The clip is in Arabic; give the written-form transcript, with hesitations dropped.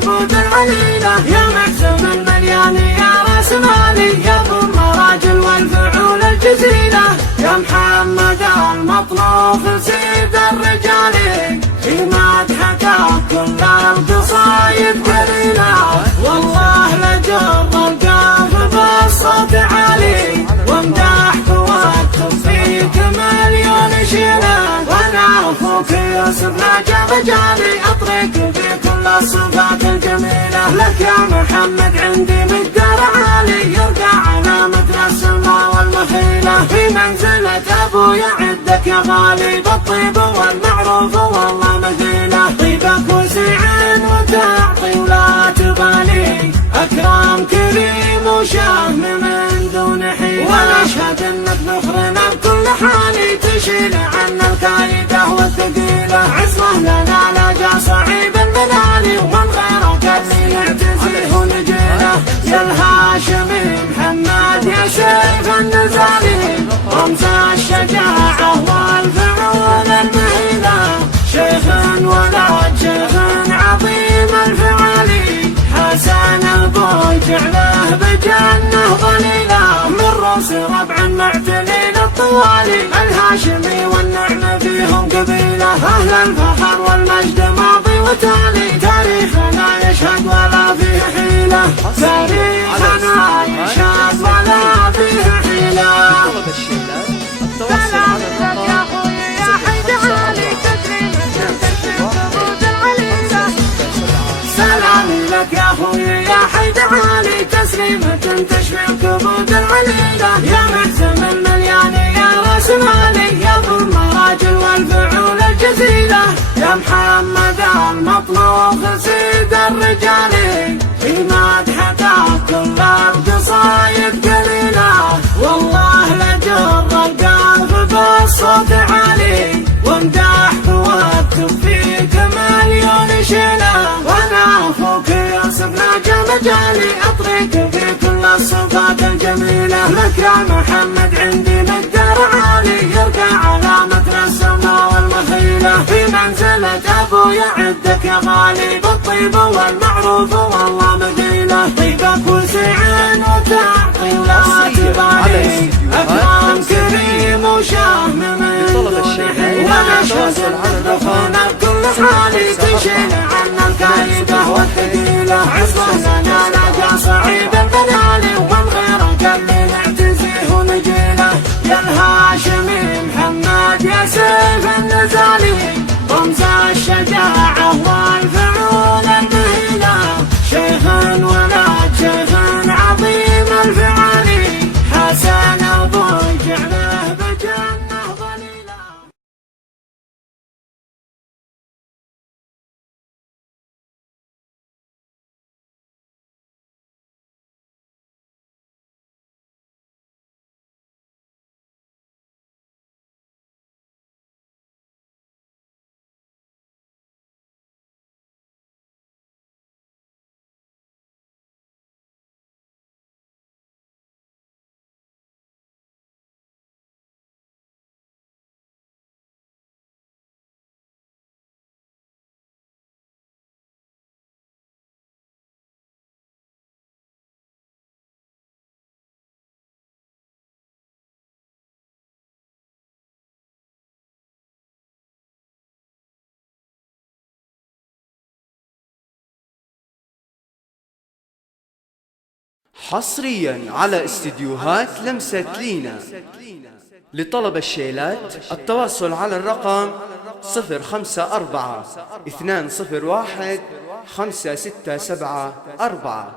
كبود العليلة، يا محزم المليان يا راس مالي، يا ابو المراجل والفعول الجزيلة، يا محمد المطلوب سيد الرجال، في مدحك كل القصايد قليلة، والله لجر القاف بالصوت عالي، وامدحك واكتب فيك مليون شيلة، وانا اخوك يوسف ناجى مجالي، اطريك في كل الصفات الجميلة، لك يا محمد عندي مقدار عالي، يرقى على متن السماء والمخيلة، في منزلة ابويا عندك يا غالي، بالطيب والمعروف والله مثيلة، طيبك وسيع وتعطي ولا تبالي، اكرم كريم وشهم من دون حيلة، ونشهد انك نخرنا بكل حالي، تشيل عنا الكايدة والثقيلة، عزمه لنا لقى صعيب المنالي، ومن غيرك اللي يعتزيه ونجيله، يا الهاشمي محمد يا سيف النزالي، رمز الشجاعة والفعول المهيلة، شيخ ولد شيخ عظيم الفعالي، حسن ابوي جعله بجنة ظليلة، من رؤوس ربع معتلين الطوالي، الهاشمي والنعمة فيهم قبيلة، أهل الفخر والمجد ماضي وتالي، تاريخنا يشهد ولا فيه حيلة، تاريخنا يشهد ولا فيه حيلة. سلام لك يا اخوي يا حيدر علي، سلام لك يا اخوي يا حيدر علي، تسليمة تشفي كبود العليلة، يا محزم المليان يا راس مالي، يا ابو المراجل والفعول الجزيلة، يا محمد المطلوب سيد الرجال، في مدحك كل القصايد قليلة، والله لجر القلب بالصوت عالي، وامدحك واكتب فيك مليون شيلة، وانا اخوك يوسف ناجى مجالي، اطريك في كل الصفات الجميلة، لك يا محمد عندي مقدار عالي، يرقى على متن السماء والمخيلة، في منزلة ابويا عندك يا غالي، بالطيب والمعروف والله مثيلة، طيبك وسيع وتعطي ولا تبالي، اكرم كريم وشهم من دون حيلة، ونشهد ان دخولنا بكل حالي، تشيل عنا الكايدة والثقيلة، عزمه لنا لقى صعيب المنالي، ومن غيرك اللي نعتزيه ونجيله، يا الهاشمي محمد يا سيف النزالي، رمز الشجاعة والفعول المهيلة، شيخ ولد شيخ عظيم الفعالي، حسن ابوي جعله بجنة ظليلة. حصريا على استديوهات لمسة لينا. لطلب الشيلات التواصل على الرقم 054-201-5674.